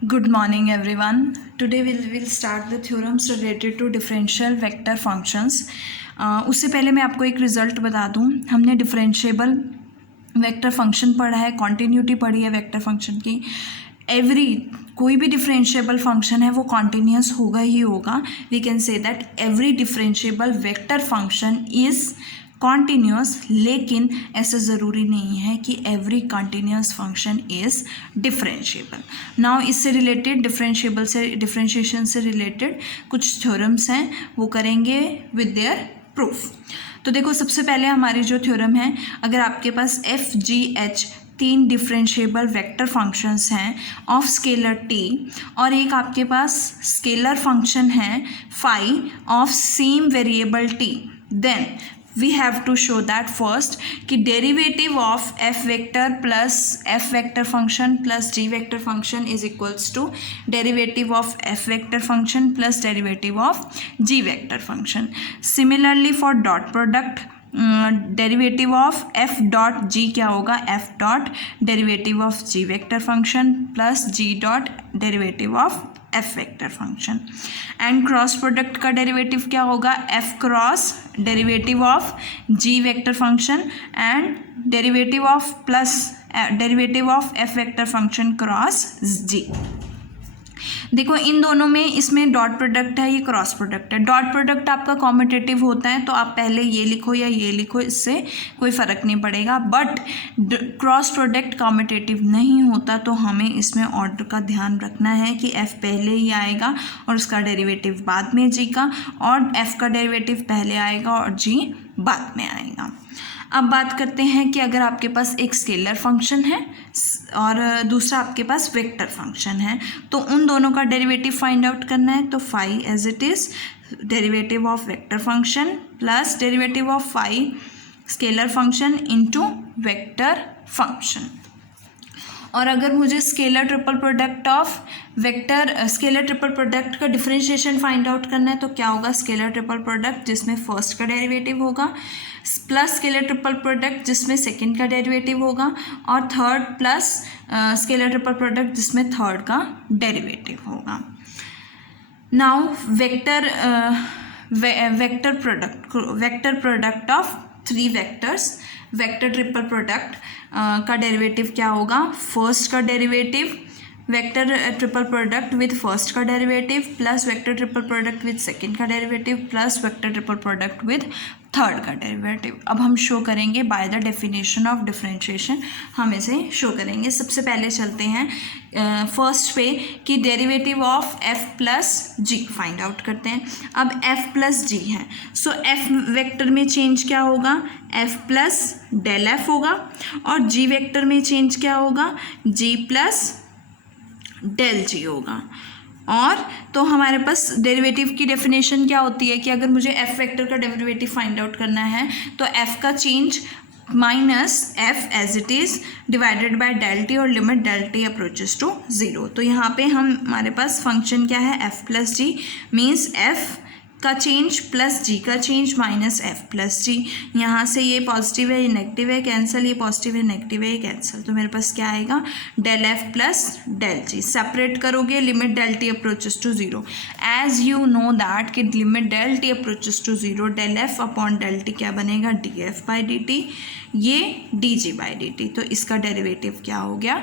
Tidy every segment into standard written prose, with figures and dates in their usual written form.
Good morning everyone. Today we'll start the theorems related to differential vector functions. उससे पहले मैं आपको एक रिज़ल्ट बता दूं. हमने डिफरेंशिएबल वेक्टर फंक्शन पढ़ा है, कॉन्टीन्यूटी पढ़ी है वेक्टर फंक्शन की. कोई भी डिफरेंशिएबल फंक्शन है वो कॉन्टीन्यूस होगा ही होगा. We can say that every differentiable vector function is continuous, लेकिन ऐसा ज़रूरी नहीं है कि every continuous function is differentiable. Now इससे रिलेटेड डिफरेंशिएशन से रिलेटेड कुछ थ्योरम्स हैं, वो करेंगे विद देयर प्रूफ. तो देखो, सबसे पहले हमारी जो थ्योरम है, अगर आपके पास F G H 3 differentiable vector functions हैं ऑफ स्केलर टी, और एक आपके पास स्केलर फंक्शन है phi of same variable T, then we have to show that first कि derivative of F vector plus F vector function plus G vector function is equals to derivative of F vector function plus derivative of G vector function. Similarly for dot product, derivative of F dot जी क्या होगा, F dot derivative of G vector function plus G dot derivative of F vector function. And cross product का derivative क्या होगा, F cross derivative of G vector function and derivative of plus derivative of F vector function cross G. देखो, इन दोनों में इसमें dot product है, ये क्रॉस प्रोडक्ट है. डॉट प्रोडक्ट आपका कॉम्यूटेटिव होता है, तो आप पहले ये लिखो या ये लिखो, इससे कोई फ़र्क नहीं पड़ेगा. बट क्रॉस प्रोडक्ट कॉम्यूटेटिव नहीं होता, तो हमें इसमें ऑर्डर का ध्यान रखना है कि एफ़ पहले ही आएगा और उसका डेरिवेटिव बाद में जी का, और एफ़ का डेरिवेटिव पहले आएगा और जी बाद में आएगा. अब बात करते हैं कि अगर आपके पास एक स्केलर फंक्शन है और दूसरा आपके पास वेक्टर फंक्शन है, तो उन दोनों का डेरिवेटिव फाइंड आउट करना है. तो phi as it is derivative of vector function plus derivative of phi scalar function into vector function. और अगर मुझे scalar triple product of vector scalar triple product का डिफरेंशिएशन फाइंड आउट करना है, तो क्या होगा, स्केलर ट्रिपल प्रोडक्ट जिसमें फर्स्ट का डेरिवेटिव होगा प्लस स्केलर ट्रिपल प्रोडक्ट जिसमें सेकंड का डेरिवेटिव होगा, और third plus scalar triple product जिसमें थर्ड का डेरिवेटिव होगा. Now vector product of 3 vectors, vector triple product का डेरिवेटिव क्या होगा, फर्स्ट का derivative vector triple product with first का derivative plus vector triple product with second का derivative plus vector triple product with third का derivative. अब हम show करेंगे by the definition of differentiation, हम इसे शो करेंगे. सबसे पहले चलते हैं फर्स्ट पे कि derivative of F plus G find out करते हैं. अब एफ प्लस जी है, सो एफ वेक्टर में चेंज क्या होगा, एफ प्लस डेल एफ होगा, और जी वेक्टर में चेंज क्या होगा, जी प्लस डेल जी होगा. और तो हमारे पास डेरिवेटिव की डेफिनेशन क्या होती है कि अगर मुझे एफ वेक्टर का डेरिवेटिव फाइंड आउट करना है, तो एफ का change minus F as it is divided by del T और limit del T approaches to 0. तो यहाँ पे हमारे पास फंक्शन क्या है, F plus G means F का चेंज प्लस जी का change minus F plus G. यहाँ से ये पॉजिटिव है, ये नेगेटिव है, कैंसिल, ये पॉजिटिव है, नेगेटिव है, ये कैंसिल. तो मेरे पास क्या आएगा, del F plus del G. Separate करोगे, limit del T approaches to 0. As you know that कि limit del T approaches to 0, del F upon del T क्या बनेगा, D F by D T, ये D G by D T. तो इसका derivative क्या हो गया,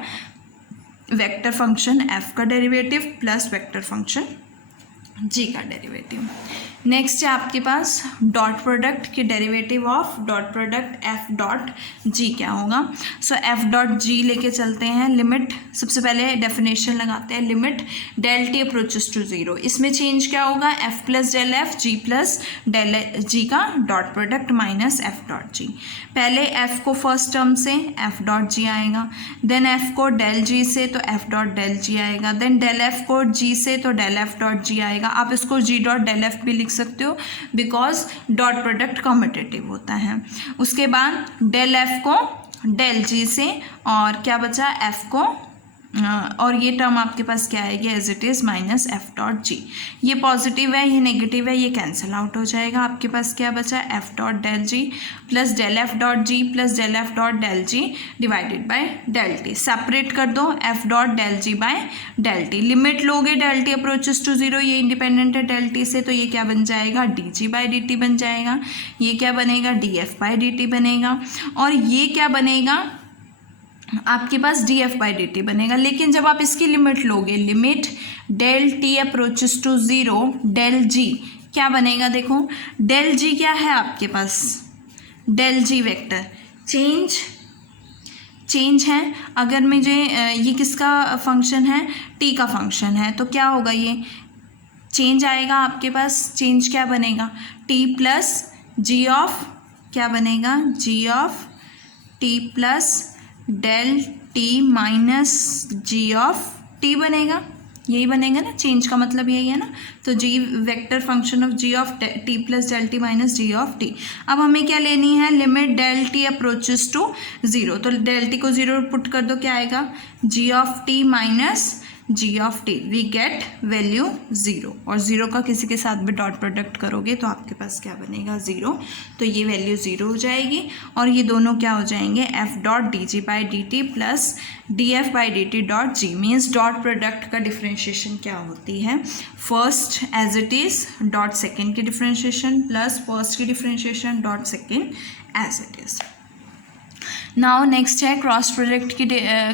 वेक्टर फंक्शन एफ का derivative plus vector function G का डेरिवेटिव. नेक्स्ट है आपके पास डॉट प्रोडक्ट के derivative of dot product F dot जी क्या होगा. सो एफ डॉट जी लेके चलते हैं. लिमिट, सबसे पहले डेफिनेशन लगाते हैं, limit del T approaches to 0. इसमें चेंज क्या होगा, F plus del F G plus del G का dot product minus F dot G. पहले एफ को फर्स्ट टर्म से एफ डॉट जी आएगा, देन एफ को डेल जी से तो एफ डॉट डेल जी आएगा, देन डेल एफ को जी से तो डेल एफ डॉट जी आएगा. आप इसको जी डॉट डेल एफ भी लिख सकते हो बिकॉज डॉट प्रोडक्ट कम्यूटेटिव होता है. उसके बाद डेल एफ को डेल जी से, और क्या बचा, एफ को और ये टर्म आपके पास क्या आएगी as it is minus F dot G. ये पॉजिटिव है, ये नेगेटिव है, ये कैंसिल आउट हो जाएगा। आपके पास क्या बचा F dot del G plus del F dot G plus del F dot del G divided by del T. Separate कर दो F dot del G by del T. Limit लोगे del T approaches to zero, ये independent है del T से, तो ये क्या बन जाएगा D G by D T बन जाएगा। ये क्या बनेगा D F by D T बनेगा। और ये क्या बनेगा आपके पास D F by D T बनेगा। लेकिन जब आप इसकी लिमिट लोगे, limit del T approaches to zero del G क्या बनेगा, देखो डेल जी क्या है आपके पास, डेल जी वेक्टर चेंज है। अगर मुझे ये किसका फंक्शन है, टी का फंक्शन है, तो क्या होगा ये चेंज आएगा आपके पास। चेंज क्या बनेगा टी प्लस जी ऑफ क्या बनेगा G of T plus del T minus G of T बनेगा। यही बनेगा ना, चेंज का मतलब यही है ना। तो G vector function of G of T plus del T minus G of T. अब हमें क्या लेनी है, limit del T approaches to zero, तो डेल टी को ज़ीरो पुट कर दो, क्या आएगा G of T minus G of T, we get value zero. और ज़ीरो का किसी के साथ भी डॉट प्रोडक्ट करोगे तो आपके पास क्या बनेगा ज़ीरो, तो ये वैल्यू ज़ीरो हो जाएगी। और ये दोनों क्या हो जाएंगे F dot D G by D T plus D F by D T dot G. Means dot product का डिफ्रेंशिएशन क्या होती है, first as it is dot second की डिफ्रेंशिएशन प्लस फर्स्ट की differentiation dot second as it is. Now next है cross product की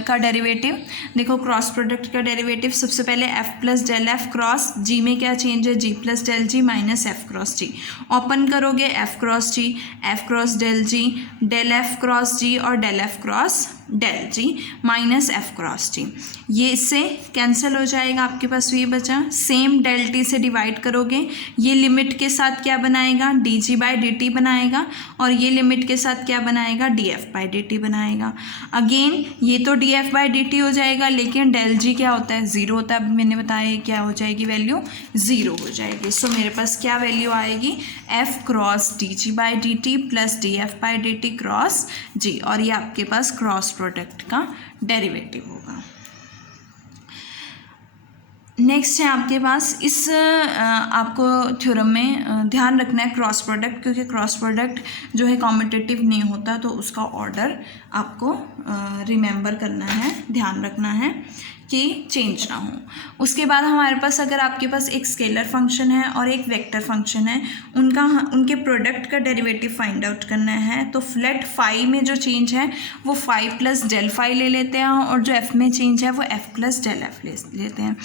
का derivative. देखो क्रॉस प्रोडक्ट का डेरिवेटिव सबसे पहले F plus del F cross G में क्या चेंज है, G plus del G minus F cross G. Open करोगे F cross del G, del F cross G और del F cross del G minus F cross G. ये इससे cancel हो जाएगा, आपके पास ये बचा। सेम डेल टी से डिवाइड करोगे, ये लिमिट के साथ क्या बनाएगा D G by D T बनाएगा, और ये लिमिट के साथ क्या बनाएगा D F by D T बनाएगा। अगेन ये तो D F by D T हो जाएगा, लेकिन डेल जी क्या होता है ज़ीरो होता है। अब मैंने बताया क्या हो जाएगी वैल्यू ज़ीरो हो जाएगी। सो मेरे पास क्या वैल्यू आएगी F cross D G by D T plus D F by D T cross G, और ये आपके पास क्रॉस प्रोडक्ट का डेरिवेटिव होगा। नेक्स्ट है आपके पास इस आपको थ्योरम में ध्यान रखना है क्रॉस प्रोडक्ट, क्योंकि क्रॉस प्रोडक्ट जो है कॉम्पिटिटिव नहीं होता, तो उसका ऑर्डर आपको रिमेंबर करना है, ध्यान रखना है कि चेंज ना हो। उसके बाद हमारे पास अगर आपके पास एक स्केलर फंक्शन है और एक वेक्टर फंक्शन है, उनके प्रोडक्ट का डेरिवेटिव फाइंड आउट करना है, तो फ्लेट फाई में जो चेंज है वो फाई प्लस डेल फाई ले लेते हैं, और जो एफ में चेंज है वो एफ प्लस डेल एफ ले लेते हैं।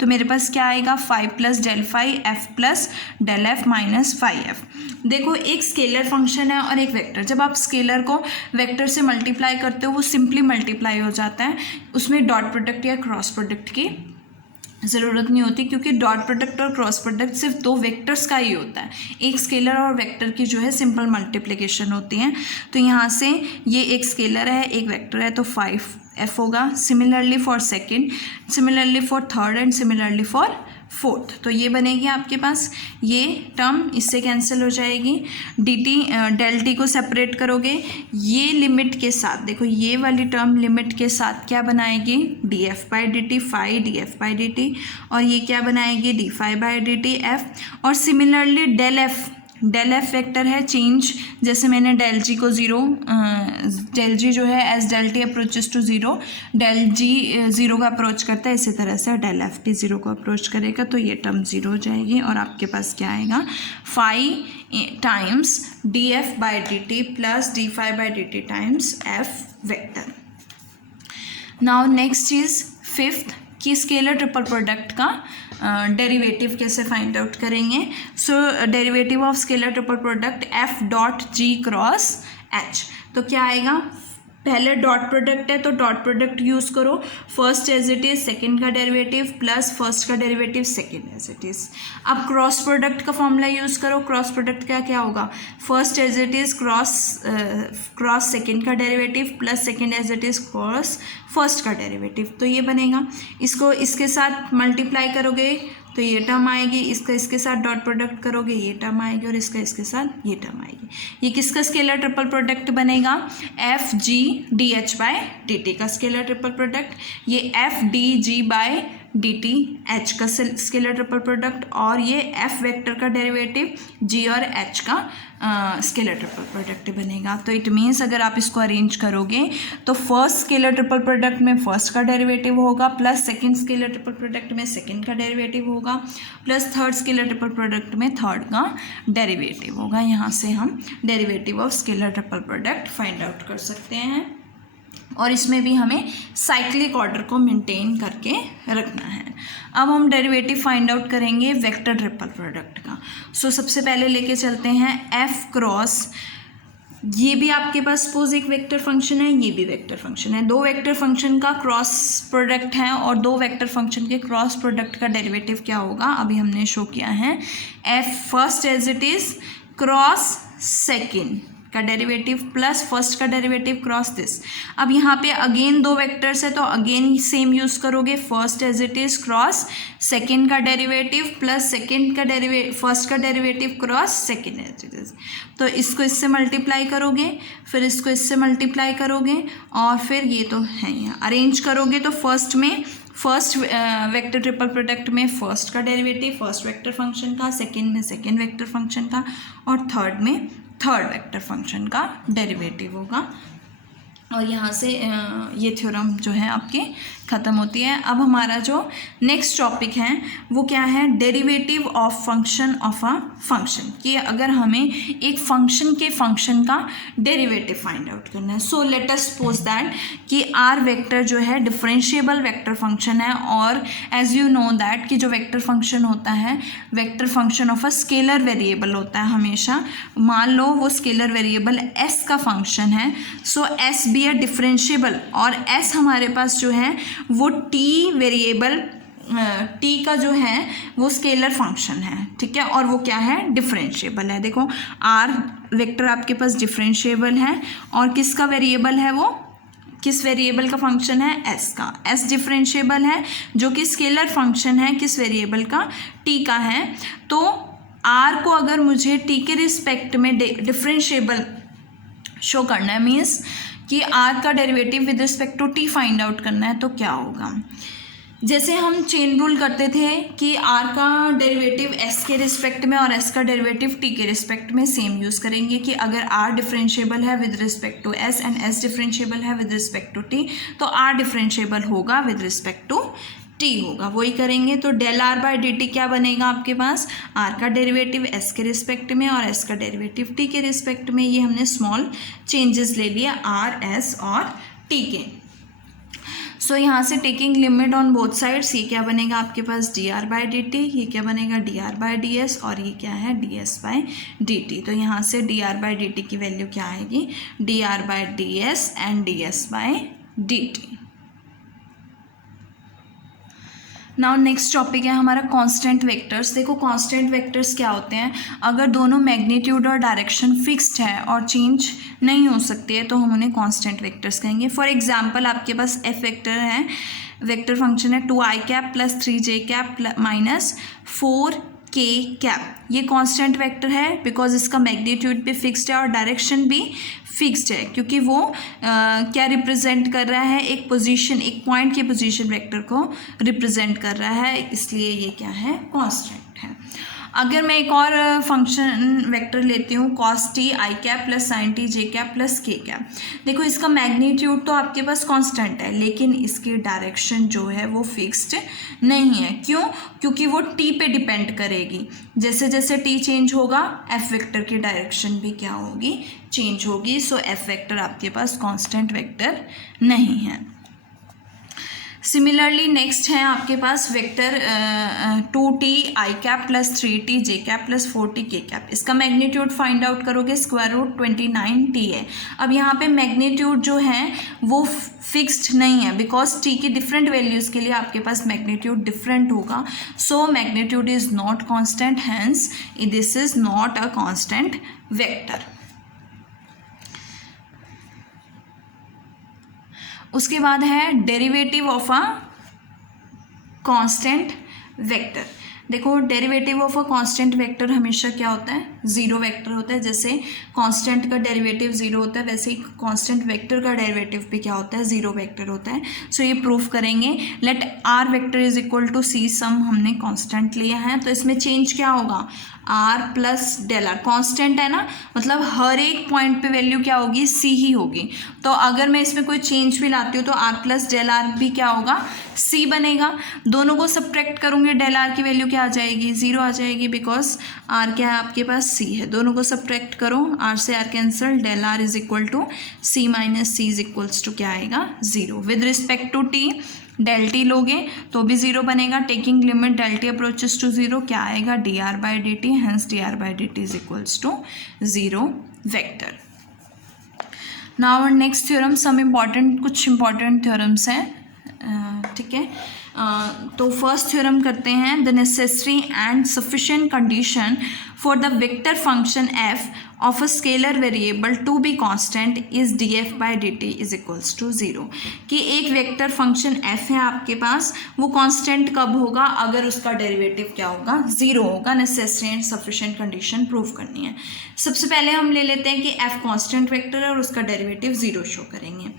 तो मेरे पास क्या आएगा phi plus del phi F plus del F minus phi F. देखो एक स्केलर फंक्शन है और एक वेक्टर, जब आप स्केलर को वेक्टर से मल्टीप्लाई करते हो वो सिंपली मल्टीप्लाई हो जाता है, उसमें डॉट प्रोडक्ट या क्रॉस प्रोडक्ट की ज़रूरत नहीं होती, क्योंकि डॉट प्रोडक्ट और क्रॉस प्रोडक्ट सिर्फ दो वेक्टर्स का ही होता है। एक स्केलर और वेक्टर की जो है सिंपल मल्टीप्लिकेशन होती है। तो यहाँ से ये एक स्केलर है एक वेक्टर है, तो 5f होगा। Similarly for second, similarly for third and similarly for fourth. तो ये बनेगी आपके पास, ये टर्म इससे कैंसिल हो जाएगी। डी टी डेल टी को सेपरेट करोगे, ये लिमिट के साथ देखो ये वाली टर्म लिमिट के साथ क्या बनाएगी D F by D T phi D F by D T, और ये क्या बनाएगी D phi by D T F. और सिमिलरली डेल एफ वेक्टर है चेंज, जैसे मैंने डेल जी को ज़ीरो, डेल जी जो है as del T approaches to zero, del G zero का अप्रोच करता है, इसी तरह से डेल एफ टी ज़ीरो को अप्रोच करेगा, तो ये टर्म ज़ीरो हो जाएगी। और आपके पास क्या आएगा phi times D F by D T plus D phi by D T times F vector. Now next चीज़ फिफ्थ कि स्केलर ट्रिपल प्रोडक्ट का डेरिवेटिव कैसे फाइंड आउट करेंगे। So derivative of scalar triple product F dot G cross H. तो क्या आएगा, पहले dot product है तो डॉट प्रोडक्ट यूज़ करो, first as it is second का डेरिवेटिव प्लस फर्स्ट का derivative second as it is. अब क्रॉस प्रोडक्ट का फॉर्मूला यूज़ करो, क्रॉस प्रोडक्ट का क्या होगा first as it is cross second का derivative plus second as it is cross first का डेरिवेटिव। तो ये बनेगा, इसको इसके साथ मल्टीप्लाई करोगे तो ये टर्म आएगी, इसका इसके साथ डॉट प्रोडक्ट करोगे ये टर्म आएगी, और इसका इसके साथ ये टर्म आएगी। ये किसका स्केलर ट्रिपल प्रोडक्ट बनेगा? F G D H by D T का स्केलर ट्रिपल प्रोडक्ट। ये F D G by D T H का स्केलर ट्रिपल प्रोडक्ट, और ये एफ वेक्टर का डेरिवेटिव जी और एच का स्केलर ट्रिपल प्रोडक्ट बनेगा। तो इट मीन्स अगर आप इसको अरेंज करोगे तो फर्स्ट स्केलर ट्रिपल प्रोडक्ट में फर्स्ट का डेरिवेटिव होगा, plus second scalar triple product में सेकंड का डेरिवेटिव होगा, plus third scalar triple product में थर्ड का डेरिवेटिव होगा। यहाँ से हम derivative of scalar triple product find out कर सकते हैं, और इसमें भी हमें साइक्लिक ऑर्डर को मेंटेन करके रखना है। अब हम डेरिवेटिव फाइंड आउट करेंगे वेक्टर ट्रिपल प्रोडक्ट का। सो सबसे पहले लेके चलते हैं एफ क्रॉस, ये भी आपके पास सपोज एक वेक्टर फंक्शन है, ये भी वेक्टर फंक्शन है। दो वेक्टर फंक्शन का क्रॉस प्रोडक्ट है, और दो वेक्टर फंक्शन के क्रॉस प्रोडक्ट का डेरिवेटिव क्या होगा अभी हमने शो किया है। F first as it is cross second का डेरिवेटिव प्लस फर्स्ट का डेरिवेटिव क्रॉस दिस। अब यहाँ पे अगेन दो वेक्टर्स है तो अगेन सेम यूज़ करोगे, first as it is cross second का डेरिवेटिव प्लस सेकेंड का डेरिवेटिव फर्स्ट का derivative cross second as it is. तो इसको इससे मल्टीप्लाई करोगे, फिर इसको इससे मल्टीप्लाई करोगे, और फिर ये तो है यहाँ अरेंज करोगे तो फर्स्ट में फर्स्ट वेक्टर ट्रिपल प्रोडक्ट में फर्स्ट का डेरिवेटिव फर्स्ट वेक्टर फंक्शन का, सेकेंड में सेकेंड वेक्टर फंक्शन का, और थर्ड में थर्ड वेक्टर फंक्शन का डेरिवेटिव होगा। और यहाँ से ये थ्योरम जो है आपकी ख़त्म होती है। अब हमारा जो नेक्स्ट टॉपिक है वो क्या है? Derivative of function of a function, कि अगर हमें एक फंक्शन के फंक्शन का डेरिवेटिव फाइंड आउट करना है। So let us suppose that कि आर वेक्टर जो है डिफरेंशिएबल वेक्टर फंक्शन है, और एज यू नो दैट कि जो वेक्टर फंक्शन होता है vector function of a scalar variable होता है हमेशा। मान लो वो स्केलर वेरिएबल एस का फंक्शन है, सो एस बी अ डिफरेंशिएबल, और एस हमारे पास जो है वो टी वेरिएबल टी का जो है वो स्केलर फंक्शन है, ठीक है, और वो क्या है? डिफरेंशिएबल है। देखो आर वेक्टर आपके पास डिफरेंशिएबल है, और किसका वेरिएबल है वो? किस वेरिएबल का फंक्शन है? एस का। एस डिफरेंशिएबल है जो कि स्केलर फंक्शन है किस वेरिएबल का? टी का है। तो आर को अगर मुझे टी के रिस्पेक्ट में डिफरेंशिएबल शो करना है, मीन्स कि आर का derivative with respect to T find out करना है, तो क्या होगा? जैसे हम चेन रूल करते थे कि आर का डेरिवेटिव एस के रिस्पेक्ट में और एस का डेरिवेटिव टी के रिस्पेक्ट में सेम यूज़ करेंगे, कि अगर आर डिफरेंशिएबल है with respect to S and S differentiable है विद रिस्पेक्ट टू टी, तो आर डिफरेंशिएबल होगा विद रिस्पेक्ट टू टी होगा, वही करेंगे। तो del R by D T क्या बनेगा आपके पास? आर का डेरिवेटिव एस के रिस्पेक्ट में और एस का डेरिवेटिव टी के रिस्पेक्ट में। ये हमने स्मॉल चेंजेस ले लिए आर एस और टी के। सो यहाँ से taking limit on both sides, ये क्या बनेगा आपके पास? D R by D T, ये क्या बनेगा? D R by D S, और ये क्या है? D S by D T. तो यहाँ से D R by D T की वैल्यू क्या आएगी? D R by D S and D S by D T. Now next topic है हमारा कांस्टेंट वेक्टर्स। देखो कांस्टेंट वेक्टर्स क्या होते हैं? अगर दोनों मैग्नीट्यूड और डायरेक्शन फिक्स्ड है और चेंज नहीं हो सकती है तो हम उन्हें कांस्टेंट वेक्टर्स कहेंगे। फॉर एग्जांपल आपके पास एफ वेक्टर है, वेक्टर फंक्शन है 2i cap plus 3j cap minus 4k cap. ये कांस्टेंट वेक्टर है बिकॉज इसका मैग्नीट्यूड भी फिक्स्ड है और डायरेक्शन भी फिक्स्ड है, क्योंकि वो क्या रिप्रेजेंट कर रहा है? एक पोजीशन, एक पॉइंट की पोजीशन वेक्टर को रिप्रेजेंट कर रहा है, इसलिए ये क्या है? कांस्टेंट है। अगर मैं एक और फंक्शन वेक्टर लेती हूँ cos T I cap plus sign T J cap plus के कैप, देखो इसका मैग्नीट्यूड तो आपके पास कांस्टेंट है, लेकिन इसकी डायरेक्शन जो है वो फिक्स्ड नहीं है। क्यों? क्योंकि वो टी पे डिपेंड करेगी। जैसे जैसे टी चेंज होगा एफ वेक्टर की डायरेक्शन भी क्या होगी? चेंज होगी। सो एफ वेक्टर आपके पास कांस्टेंट वेक्टर नहीं है। सिमिलरली नेक्स्ट है आपके पास वेक्टर 2t आई कैप प्लस 3t जे कैप प्लस 4t के कैप। इसका मैग्नीट्यूड फाइंड आउट करोगे स्क्वायर रूट 29t है। अब यहाँ पे मैग्नीट्यूड जो है वो फिक्स्ड नहीं है बिकॉज t की डिफरेंट वैल्यूज़ के लिए आपके पास मैग्नीट्यूड डिफरेंट होगा। So magnitude is not constant, hence this is not a constant vector. उसके बाद है derivative of a constant vector. देखो derivative of a constant vector हमेशा क्या होता है, जीरो वेक्टर होता है। जैसे कांस्टेंट का डेरिवेटिव जीरो होता है, वैसे ही कांस्टेंट वेक्टर का डेरिवेटिव भी क्या होता है, जीरो वेक्टर होता है। सो ये प्रूफ करेंगे। Let R vector is equal to C some, हमने कांस्टेंट लिया है तो इसमें चेंज क्या होगा, R plus del R. Constant है ना, मतलब हर एक पॉइंट पे वैल्यू क्या होगी, सी ही होगी। तो अगर मैं इसमें कोई चेंज भी लाती हूँ तो आर प्लस डेल आर भी क्या होगा, सी बनेगा। दोनों को सब्ट्रैक्ट करूँगी, डेल आर की वैल्यू क्या आ जाएगी, जीरो आ जाएगी, बिकॉज आर क्या है आपके पास, सी है। दोनों को सब्ट्रैक्ट करो, आर से R cancel, del R is equal to C minus C is equals to क्या आएगा, zero. With respect to T del T लोगे तो भी जीरो बनेगा। Taking limit del T approaches to zero क्या आएगा, D R by D T, hence D R by D T is equals to zero vector. Now next theorem, some important, कुछ important theorems हैं, ठीक है। तो first theorem करते हैं, the necessary and sufficient condition for the vector function F of a scalar variable to be constant is D F by D T is equals to zero. कि एक vector function F है आपके पास, वो constant कब होगा, अगर उसका derivative क्या होगा, जीरो होगा। Necessary and sufficient condition prove करनी है। सबसे पहले हम ले लेते हैं कि एफ कांस्टेंट वेक्टर है और उसका डेरिवेटिव जीरो शो करेंगे।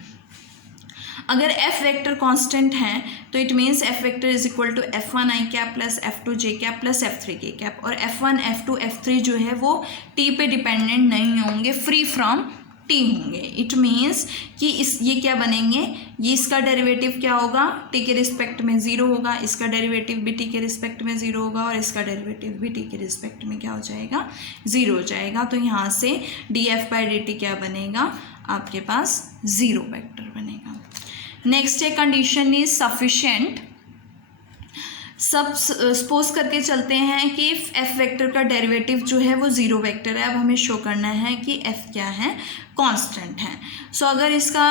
अगर f वेक्टर कांस्टेंट है तो it means f vector is equal to f1 i cap plus f2 j cap plus f3 k cap. और f1 f2 f3 जो है वो t पे डिपेंडेंट नहीं होंगे, फ्री फ्रॉम t होंगे। इट मीन्स कि ये क्या बनेंगे, ये इसका डेरिवेटिव क्या होगा, t के रिस्पेक्ट में जीरो होगा, इसका डेरिवेटिव भी t के रिस्पेक्ट में जीरो होगा, और इसका डेरिवेटिव भी t के रिस्पेक्ट में क्या हो जाएगा, जीरो हो जाएगा। तो यहाँ से D F by D T क्या बनेगा, आपके पास जीरो वेक्टर बनेगा। नेक्स्ट है कंडीशन इज सफिशिएंट। सब सपोज करके चलते हैं कि एफ वेक्टर का डेरिवेटिव जो है वो जीरो वेक्टर है। अब हमें शो करना है कि एफ क्या है, कांस्टेंट है। सो अगर इसका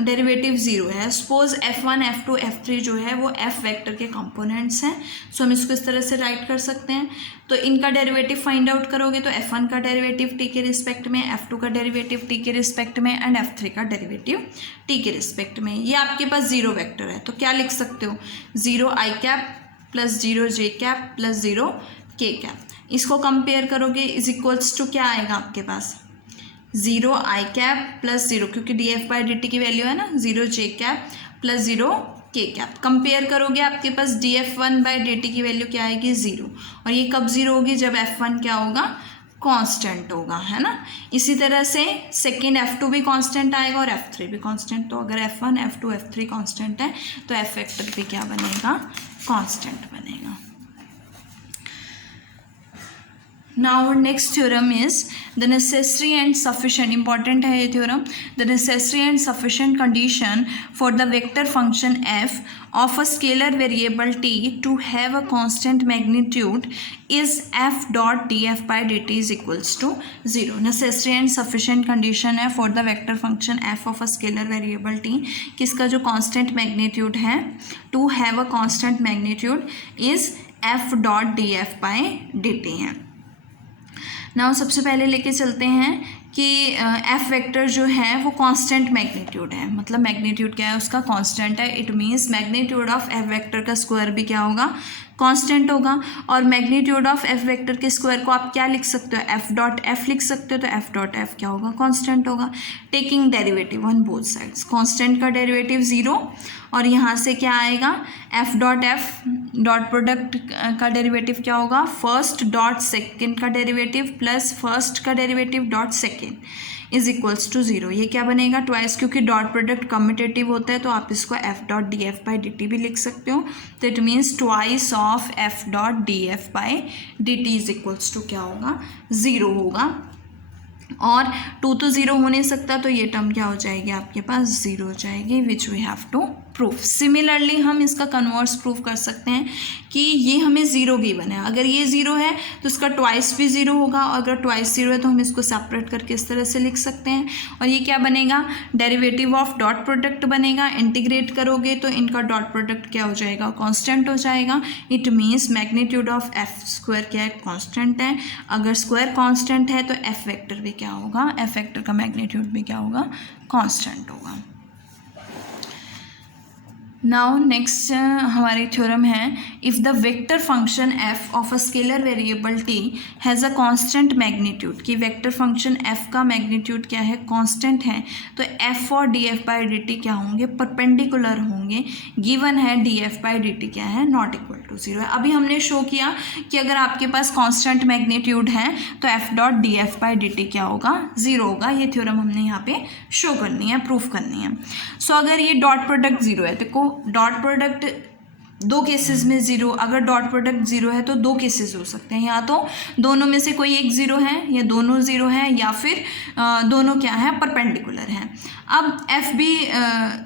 डेरिवेटिव जीरो है, सपोज f1 f2 f3 जो है वो एफ वेक्टर के कंपोनेंट्स हैं। सो हम इसको इस तरह से राइट कर सकते हैं। तो इनका डेरिवेटिव फाइंड आउट करोगे तो f1 का डेरिवेटिव t के रिस्पेक्ट में, f2 का डेरिवेटिव t के रिस्पेक्ट में, एंड f3 का डेरिवेटिव t के रिस्पेक्ट में। ये आपके पास जीरो वेक्टर है तो क्या लिख सकते हो, zero I cap plus zero J cap plus zero K cap. इसको कंपेयर करोगे इज इक्वल्स टू क्या आएगा आपके पास, zero I cap plus zero, क्योंकि D F by D T की वैल्यू है ना, zero J cap plus zero K cap. Compare करोगे आपके पास D F one by D T की वैल्यू क्या आएगी, जीरो। और ये कब जीरो होगी, जब एफ वन क्या होगा, कांस्टेंट होगा, है ना। इसी तरह से सेकेंड f2 भी कांस्टेंट आएगा और f3 भी कांस्टेंट। तो अगर f1 f2 f3 कांस्टेंट है तो f वेक्टर भी क्या बनेगा, कांस्टेंट बनेगा। Now next theorem is the necessary and sufficient, important है ये theorem. The necessary and sufficient condition for the vector function f of a scalar variable t to have a constant magnitude is f dot df by dt is equals to 0. Necessary and sufficient condition है for the vector function f of a scalar variable t, किसका जो constant magnitude है, to have a constant magnitude is f dot df by dt है। Now सबसे पहले लेके चलते हैं कि एफ वेक्टर जो है वो कांस्टेंट मैग्नीट्यूड है। मतलब मैग्नीट्यूड क्या है उसका, कांस्टेंट है। It means magnitude of F vector का स्क्वायर भी क्या होगा, कांस्टेंट होगा। और मैग्नीट्यूड ऑफ एफ वेक्टर के स्क्वायर को आप क्या लिख सकते हो, एफ डॉट एफ लिख सकते हो। तो एफ डॉट एफ क्या होगा, कांस्टेंट होगा। Taking derivative on both sides, constant का डेरिवेटिव जीरो और यहाँ से क्या आएगा, एफ डॉट प्रोडक्ट का डेरिवेटिव क्या होगा, फर्स्ट डॉट सेकेंड का डेरिवेटिव प्लस फर्स्ट का derivative dot second is equals to zero. ये क्या बनेगा, ट्वाइस, क्योंकि डॉट प्रोडक्ट कम्यूटेटिव होता है तो आप इसको F dot D F by D T भी लिख सकते हो। तो it means twice of F dot D F by D T is equals to क्या होगा, ज़ीरो होगा। और टू तो ज़ीरो हो नहीं सकता तो ये टर्म क्या हो जाएगी आपके पास, ज़ीरो हो जाएगी, which we have to proof. Similarly हम इसका कन्वर्स प्रूफ कर सकते हैं कि ये हमें ज़ीरो गिवन है। अगर ये ज़ीरो है तो इसका ट्वाइस भी ज़ीरो होगा, और अगर ट्वाइस ज़ीरो है तो हम इसको सेपरेट करके इस तरह से लिख सकते हैं। और ये क्या बनेगा, डेरिवेटिव ऑफ डॉट प्रोडक्ट बनेगा। इंटीग्रेट करोगे तो इनका डॉट प्रोडक्ट क्या हो जाएगा, कांस्टेंट हो जाएगा। It means magnitude of F square क्या है, कांस्टेंट है। अगर स्क्वायर कांस्टेंट है तो एफ वेक्टर भी क्या होगा, एफ वेक्टर का मैग्नीट्यूड भी क्या होगा, कांस्टेंट होगा। नाउ नेक्स्ट हमारी थ्योरम है, if the vector function F of a scalar variable T has a constant magnitude, कि वेक्टर फंक्शन एफ का मैग्नीट्यूड क्या है, कांस्टेंट है, तो एफ और D F by D T क्या होंगे, परपेंडिकुलर होंगे। गिवन है D F by D T क्या है, नॉट इक्वल टू जीरो है। अभी हमने शो किया कि अगर आपके पास कांस्टेंट मैग्नीट्यूड है तो F dot D F by D T क्या होगा, जीरो होगा। ये थ्योरम हमने यहाँ पे शो करनी है, प्रूफ करनी है। सो अगर ये डॉट प्रोडक्ट जीरो है, देखो डॉट प्रोडक्ट दो केसेस में जीरो, अगर डॉट प्रोडक्ट जीरो है तो दो केसेस हो सकते हैं, या तो दोनों में से कोई एक जीरो है, या दोनों जीरो हैं, या फिर दोनों क्या है, परपेंडिकुलर हैं। अब एफ भी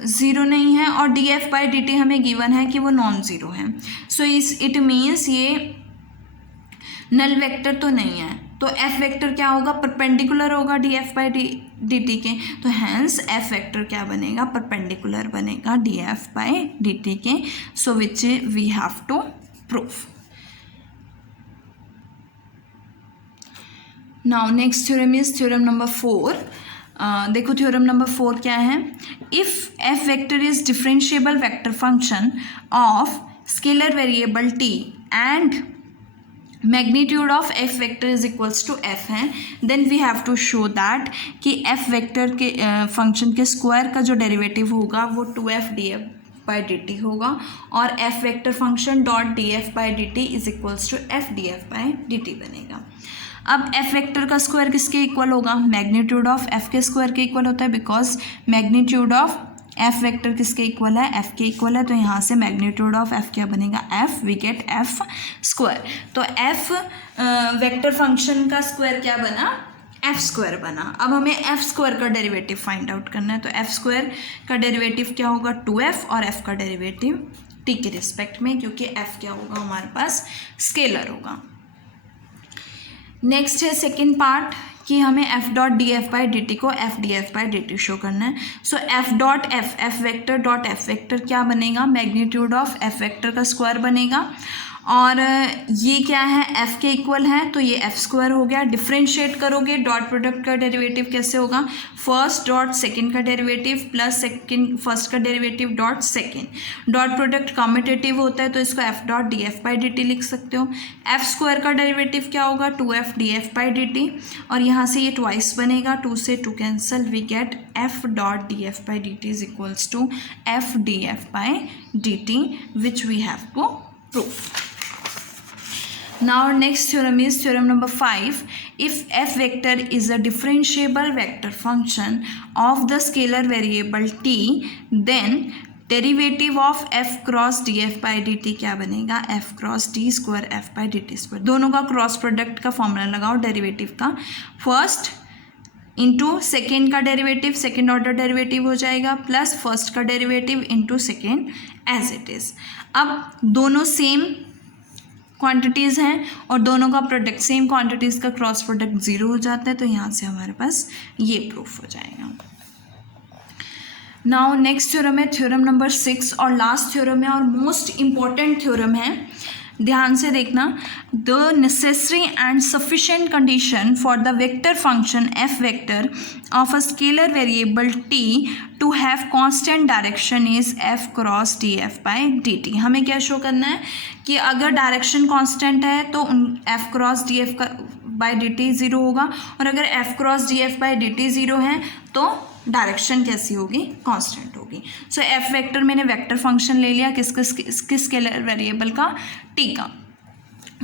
ज़ीरो नहीं है और D F by D T हमें गिवन है कि वो नॉन ज़ीरो है। सो इट मीन्स ये नल वेक्टर तो नहीं है, तो एफ वेक्टर क्या होगा, परपेंडिकुलर होगा D F by D T के, तो हैंस एफ वेक्टर क्या बनेगा, परपेंडिकुलर बनेगा D F by D T के। So which we have to proof. Now next theorem is theorem number 4। देखो थ्योरम नंबर 4 क्या है, if F vector is differentiable vector function of scalar variable T and magnitude of F vector is equals to F है, then we have to show that कि F vector के function के square का जो derivative होगा वो 2f df by D T होगा, और F vector function dot D F by D T is equals to F D F by D T बनेगा। अब एफ वेक्टर का स्क्वायर किसके इक्वल होगा, मैग्नीट्यूड ऑफ एफ के स्क्वायर के equal होता है, because magnitude of F vector किसके इक्वल है, एफ के इक्वल है, तो यहाँ से मैग्नीट्यूड ऑफ एफ क्या बनेगा, F, we get F square. तो एफ वेक्टर फंक्शन का स्क्वायर क्या बना, एफ स्क्वायर बना। अब हमें एफ स्क्वायर का डेरिवेटिव फाइंड आउट करना है, तो एफ स्क्वायर का डेरिवेटिव क्या होगा, 2f, और एफ का डेरिवेटिव टी के रिस्पेक्ट में, क्योंकि एफ क्या होगा हमारे पास, स्केलर होगा। नेक्स्ट है सेकेंड पार्ट कि हमें F dot D F by D T को F D F by D T show करना है। So F dot F, F vector dot F vector क्या बनेगा, मैग्नीट्यूड ऑफ एफ वेक्टर का स्क्वायर बनेगा, और ये क्या है, एफ के इक्वल है, तो ये एफ स्क्वायर हो गया। डिफ्रेंशिएट करोगे, डॉट प्रोडक्ट का डेरिवेटिव कैसे होगा, फर्स्ट डॉट सेकंड का डेरिवेटिव प्लस सेकंड फर्स्ट का derivative dot second. Dot product commutative होता है तो इसको F dot D F by D T लिख सकते हो। एफ स्क्वायर का डेरिवेटिव क्या होगा, 2f D F by D T, और यहाँ से ये ट्वाइस बनेगा, 2 से 2 cancel, we get F dot D F by D T is equals to F D F by D T, which we have to prove. Now next theorem is theorem number 5. If f vector is a differentiable vector function of the scalar variable t, then derivative of f cross D F by D T क्या बनेगा, f cross D square F by D T square. दोनों का cross product का formula लगाओ derivative का, first into second का derivative, second order derivative हो जाएगा, प्लस फर्स्ट का derivative into second as it is. अब दोनों सेम क्वांटिटीज़ हैं और दोनों का प्रोडक्ट सेम क्वांटिटीज़ का क्रॉस प्रोडक्ट ज़ीरो हो जाता है, तो यहाँ से हमारे पास ये प्रूफ हो जाएगा। नाउ नेक्स्ट थ्योरम है थ्योरम नंबर 6 और लास्ट थ्योरम है और मोस्ट इम्पॉर्टेंट थ्योरम है, ध्यान से देखना। The necessary and sufficient condition for the vector function F vector of a scalar variable T to have constant direction is F cross D F by D T. हमें क्या show करना है कि अगर डायरेक्शन कांस्टेंट है तो F cross D F का by D T zero होगा, और अगर F cross D F by D T zero है तो डायरेक्शन कैसी होगी, कांस्टेंट होगी। सो एफ वेक्टर मैंने वेक्टर फंक्शन ले लिया किस स्केलर वेरिएबल का, टी का।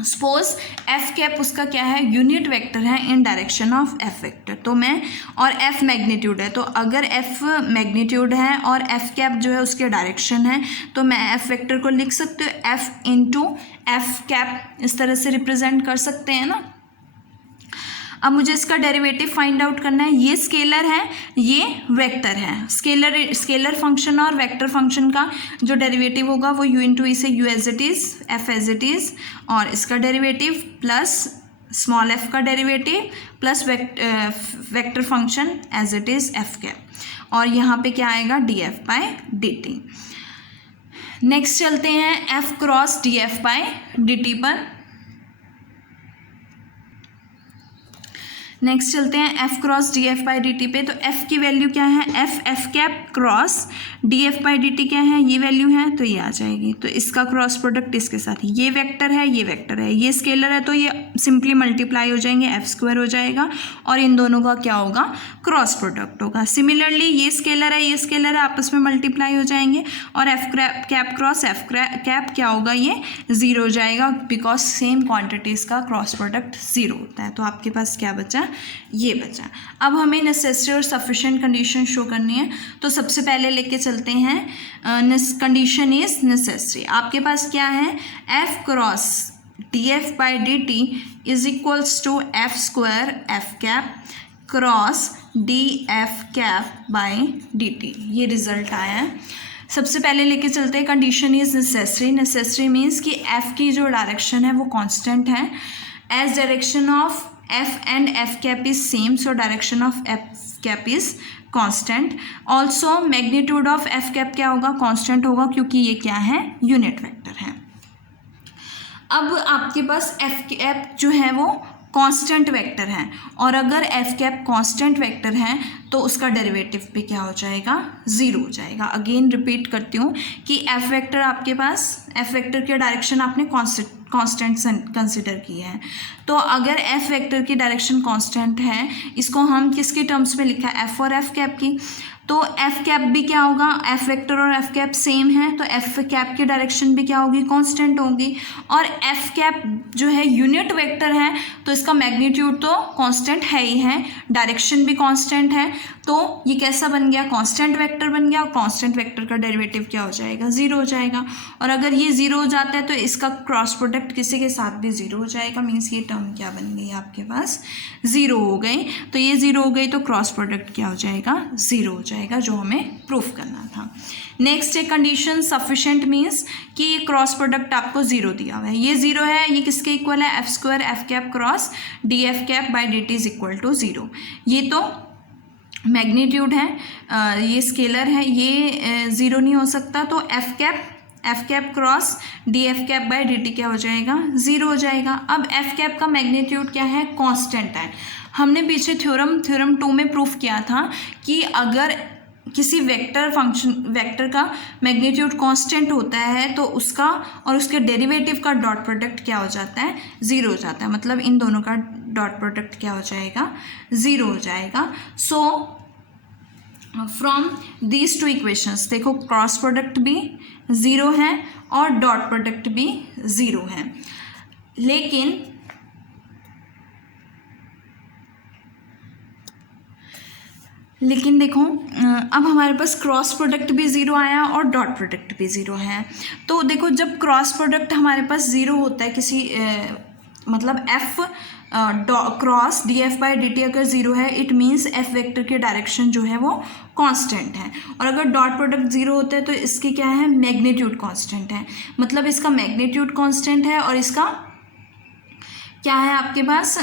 सपोज एफ कैप उसका क्या है, यूनिट वेक्टर है इन डायरेक्शन ऑफ एफ वेक्टर, तो मैं, और एफ मैग्नीट्यूड है, तो अगर एफ मैग्नीट्यूड है और एफ कैप जो है उसके डायरेक्शन है, तो मैं एफ वेक्टर को लिख सकती हूँ एफ इंटू एफ कैप, इस तरह से रिप्रेजेंट कर सकते हैं ना। अब मुझे इसका डेरिवेटिव फाइंड आउट करना है, ये स्केलर है ये वेक्टर है, स्केलर फंक्शन और वेक्टर फंक्शन का जो डेरिवेटिव होगा वो यू इंटू ई से U as it is, F as it is, और इसका डेरिवेटिव प्लस स्मॉल एफ का derivative plus vector function as it is F cap, और यहाँ पे क्या आएगा D F by D T. Next चलते हैं F cross D F by D T पर। नेक्स्ट चलते हैं F cross D F by D T पे। तो एफ की वैल्यू क्या है, F cap cross D F by D T क्या है, ये वैल्यू है, तो ये आ जाएगी। तो इसका क्रॉस प्रोडक्ट इसके साथ, ये वेक्टर है, ये वेक्टर है, ये स्केलर है, तो ये सिंपली मल्टीप्लाई हो जाएंगे, एफ स्क्वायर हो जाएगा और इन दोनों का क्या होगा, क्रॉस प्रोडक्ट होगा। सिमिलरली ये स्केलर है, ये स्केलर है, आपस में मल्टीप्लाई हो जाएंगे और F cap cross F cap क्या होगा, ये ज़ीरो हो जाएगा, बिकॉज सेम क्वांटिटीज़ का क्रॉस प्रोडक्ट ज़ीरो होता है। तो आपके पास क्या बचा, ये बचा। अब हमें नेसेसरी और सफिशिएंट कंडीशन शो करनी है। तो सबसे पहले लेके चलते हैं कंडीशन इज नेसेसरी। आपके पास क्या है, F cross D F by D T is equals to F square F cap cross D F cap by D T. ये रिजल्ट आया है। सबसे पहले लेके चलते हैं condition is necessary. Necessary means कि एफ की जो डायरेक्शन है वो कांस्टेंट है, as direction of F and F cap is same, so direction of F cap is constant. Also magnitude of F cap क्या होगा, कांस्टेंट होगा, क्योंकि ये क्या है, यूनिट वेक्टर है। अब आपके पास एफ कैप जो है वो कांस्टेंट वेक्टर है, और अगर एफ कैप कांस्टेंट वेक्टर है तो उसका डेरिवेटिव भी क्या हो जाएगा, ज़ीरो हो जाएगा। अगेन रिपीट करती हूँ कि एफ वेक्टर आपके पास, एफ वेक्टर की डायरेक्शन आपने कांस्टेंट कंसिडर की है। तो अगर एफ वेक्टर की डायरेक्शन कांस्टेंट है, इसको हम किसके टर्म्स में लिखा है, एफ और एफ कैप की। तो एफ कैप भी क्या होगा, एफ वेक्टर और एफ कैप सेम है, तो एफ कैप की डायरेक्शन भी क्या होगी, कांस्टेंट होगी। और एफ कैप जो है यूनिट वेक्टर है, तो इसका मैग्नीट्यूड तो कांस्टेंट है ही है, डायरेक्शन भी कांस्टेंट है, तो ये कैसा बन गया, कांस्टेंट वेक्टर बन गया। और कांस्टेंट वेक्टर का डेरिवेटिव क्या हो जाएगा, ज़ीरो हो जाएगा। और अगर ये ज़ीरो हो जाता है तो इसका क्रॉस प्रोडक्ट किसी के साथ भी ज़ीरो हो जाएगा, मीन्स ये टर्म क्या बन गई आपके पास, ज़ीरो हो गई। तो ये ज़ीरो हो गई तो क्रॉस प्रोडक्ट क्या हो जाएगा, ज़ीरो हो जाएगा, जो हमें प्रूफ करना था। नेक्स्ट है कंडीशन सफिशिएंट, मीन्स कि ये क्रॉस प्रोडक्ट आपको ज़ीरो दिया हुआ है, ये ज़ीरो है, ये किसके इक्वल है, F square F cap cross D F cap by D T is equal to zero. ये तो मैग्नीट्यूड है, ये स्केलर है, ये ज़ीरो नहीं हो सकता, तो F cap cross D F cap by D T क्या हो जाएगा, ज़ीरो हो जाएगा। अब एफ कैप का मैग्नीट्यूड क्या है, कांस्टेंट है। हमने पीछे थ्योरम 2 में प्रूफ किया था कि अगर किसी वेक्टर का मैग्नीट्यूड कांस्टेंट होता है तो उसका और उसके डेरिवेटिव का डॉट प्रोडक्ट क्या हो जाता है, ज़ीरो हो जाता है। मतलब इन दोनों का डॉट प्रोडक्ट क्या हो जाएगा, ज़ीरो हो जाएगा। So from these two equations देखो, क्रॉस प्रोडक्ट भी ज़ीरो है और डॉट प्रोडक्ट भी ज़ीरो है। लेकिन देखो, अब हमारे पास क्रॉस प्रोडक्ट भी ज़ीरो आया और डॉट प्रोडक्ट भी ज़ीरो है। तो देखो, जब क्रॉस प्रोडक्ट हमारे पास ज़ीरो होता है किसी मतलब F cross D F by D T अगर ज़ीरो है, इट मीन्स एफ वेक्टर की डायरेक्शन जो है वो कांस्टेंट है। और अगर डॉट प्रोडक्ट ज़ीरो होता है तो इसकी क्या है, मैग्नीट्यूड कांस्टेंट है। मतलब इसका मैग्नीट्यूड कांस्टेंट है और इसका क्या है आपके पास,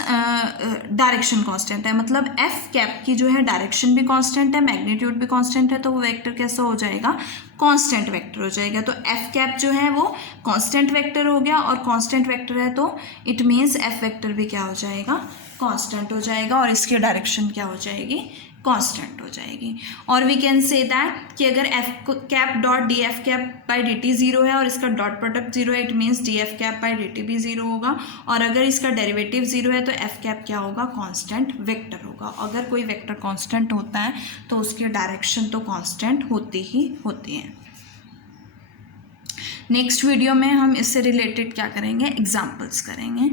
डायरेक्शन कांस्टेंट है। मतलब एफ कैप की जो है डायरेक्शन भी कांस्टेंट है, मैग्नीट्यूड भी कांस्टेंट है, तो वो वेक्टर कैसा हो जाएगा, कांस्टेंट वेक्टर हो जाएगा। तो एफ कैप जो है वो कांस्टेंट वेक्टर हो गया, और कांस्टेंट वेक्टर है तो इट मीन्स एफ वेक्टर भी क्या हो जाएगा, कांस्टेंट हो जाएगा, और इसकी डायरेक्शन क्या हो जाएगी, कांस्टेंट हो जाएगी। और वी कैन से दैट कि अगर F cap dot D F cap by D T zero है और इसका डॉट प्रोडक्ट ज़ीरो है, it means D F cap by D T भी ज़ीरो होगा। और अगर इसका डेरिवेटिव ज़ीरो है तो एफ कैप क्या होगा, कांस्टेंट वेक्टर होगा। अगर कोई वेक्टर कांस्टेंट होता है तो उसकी डायरेक्शन तो कांस्टेंट होती ही होती है। नेक्स्ट वीडियो में हम इससे रिलेटेड क्या करेंगे, एग्जाम्पल्स करेंगे।